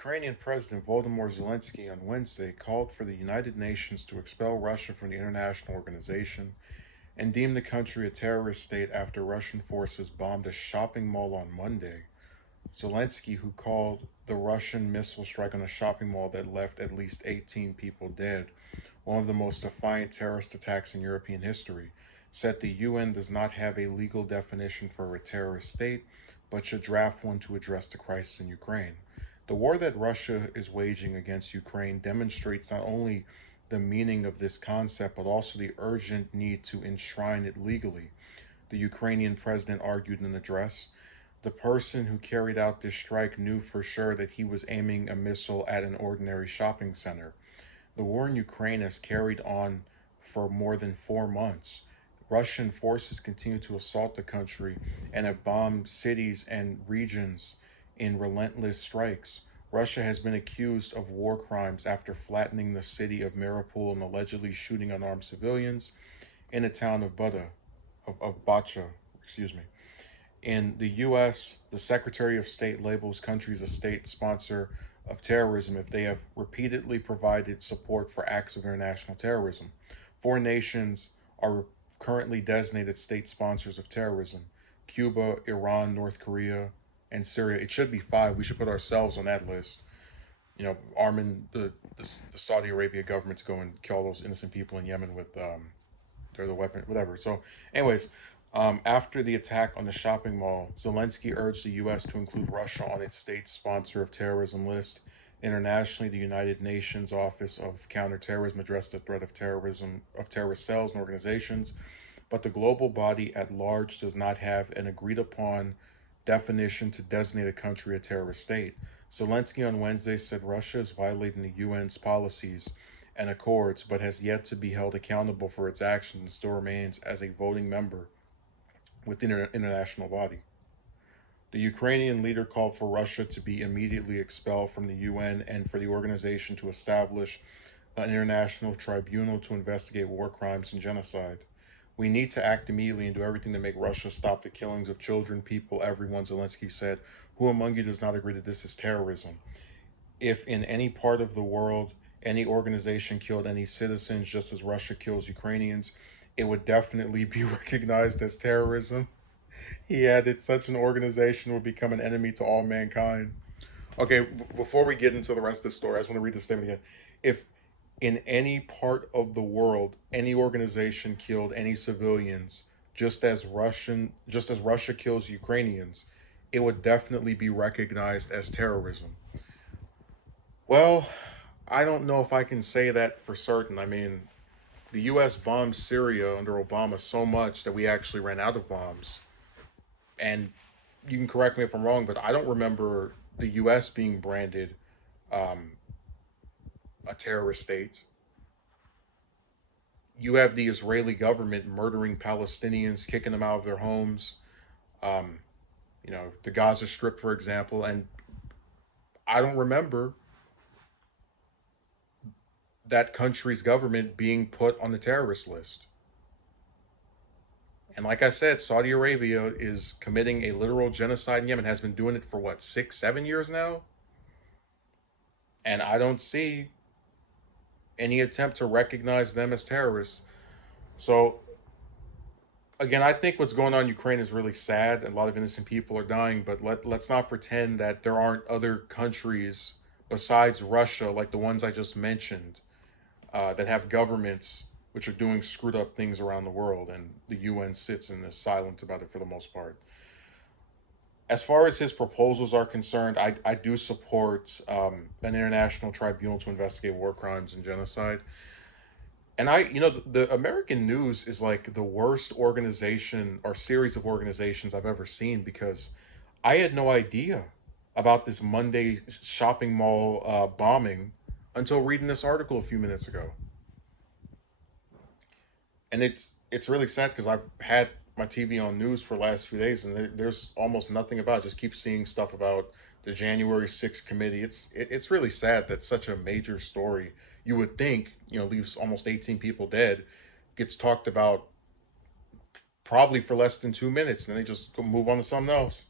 Ukrainian President Volodymyr Zelensky on Wednesday called for the United Nations to expel Russia from the international organization and deemed the country a terrorist state after Russian forces bombed a shopping mall on Monday. Zelensky, who called the Russian missile strike on a shopping mall that left at least 18 people dead, one of the most defiant terrorist attacks in European history, said the UN does not have a legal definition for a terrorist state, but should draft one to address the crisis in Ukraine. The war that Russia is waging against Ukraine demonstrates not only the meaning of this concept, but also the urgent need to enshrine it legally, the Ukrainian president argued in an address. The person who carried out this strike knew for sure that he was aiming a missile at an ordinary shopping center. The war in Ukraine has carried on for more than 4 months. Russian forces continue to assault the country and have bombed cities and regions in relentless strikes. Russia has been accused of war crimes after flattening the city of Mariupol and allegedly shooting unarmed civilians in the town of Bacha, excuse me. In the U.S., the Secretary of State labels countries a state sponsor of terrorism if they have repeatedly provided support for acts of international terrorism. Four nations are currently designated state sponsors of terrorism: Cuba, Iran, North Korea, and Syria. It should be five. We should put ourselves on that list. Arming the Saudi Arabia government to go and kill all those innocent people in Yemen with they're the weapon, whatever. So, anyways, after the attack on the shopping mall, Zelensky urged the U.S. to include Russia on its state sponsor of terrorism list. Internationally, the United Nations Office of Counterterrorism addressed the threat of terrorism of terrorist cells and organizations, but the global body at large does not have an agreed upon definition to designate a country a terrorist state. Zelensky on Wednesday said Russia is violating the UN's policies and accords, but has yet to be held accountable for its actions and still remains as a voting member within the international body. The Ukrainian leader called for Russia to be immediately expelled from the UN and for the organization to establish an international tribunal to investigate war crimes and genocide. We need to act immediately and do everything to make Russia stop the killings of children, people, everyone, Zelensky said. Who among you does not agree that this is terrorism? If in any part of the world any organization killed any citizens just as Russia kills Ukrainians, it would definitely be recognized as terrorism. He added, such an organization would become an enemy to all mankind. Okay, before we get into the rest of the story, I just want to read the statement again. If in any part of the world any organization killed any civilians just as Russia kills Ukrainians, it would definitely be recognized as terrorism. Well, I don't know if I can say that for certain. I mean, the US bombed Syria under Obama so much that we actually ran out of bombs. And you can correct me if I'm wrong, but I don't remember the US being branded um, a terrorist state. You have the Israeli government murdering Palestinians, kicking them out of their homes. Um, the Gaza Strip, for example, and I don't remember that country's government being put on the terrorist list. And like I said, Saudi Arabia is committing a literal genocide in Yemen, has been doing it for what, 6, 7 years now? And I don't see any attempt to recognize them as terrorists. So, again, I think what's going on in Ukraine is really sad, and a lot of innocent people are dying, but let's not pretend that there aren't other countries besides Russia, like the ones I just mentioned, that have governments which are doing screwed up things around the world, and the UN sits and is silent about it for the most part. As far as his proposals are concerned, I do support an international tribunal to investigate war crimes and genocide. And the American news is like the worst organization or series of organizations I've ever seen because I had no idea about this Monday shopping mall bombing until reading this article a few minutes ago. And it's really sad because I've had my TV on news for the last few days, and there's almost nothing about it. Just keep seeing stuff about the January 6th committee. It's really sad that such a major story you would think leaves almost 18 people dead gets talked about probably for less than 2 minutes, and they just move on to something else.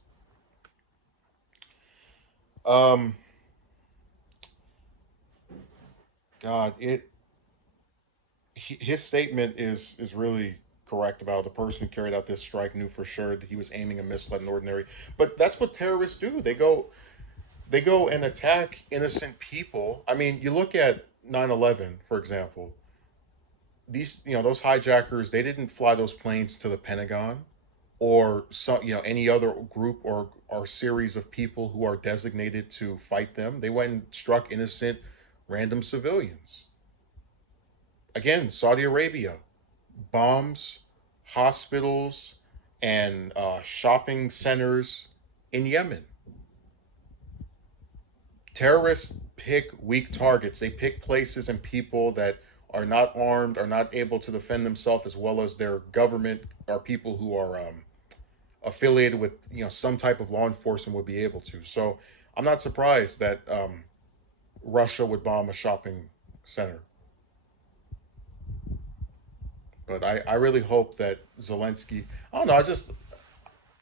Um, God, his statement is really correct about the person who carried out this strike knew for sure that he was aiming a missile at an ordinary. But that's what terrorists do. They go and attack innocent people. I mean, you look at 9/11, for example. These, those hijackers, they didn't fly those planes to the Pentagon or some, any other group or series of people who are designated to fight them. They went and struck innocent random civilians. Again, Saudi Arabia bombs hospitals and shopping centers in Yemen. Terrorists pick weak targets. They pick places and people that are not armed, are not able to defend themselves as well as their government or people who are affiliated with some type of law enforcement would be able to. So I'm not surprised that Russia would bomb a shopping center. But I really hope that Zelensky. I don't know.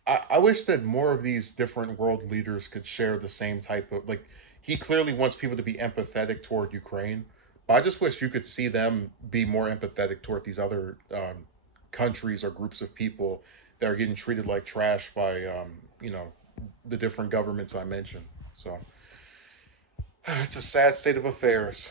I wish that more of these different world leaders could share the same type of like. He clearly wants people to be empathetic toward Ukraine, but I just wish you could see them be more empathetic toward these other countries or groups of people that are getting treated like trash by the different governments I mentioned. So it's a sad state of affairs.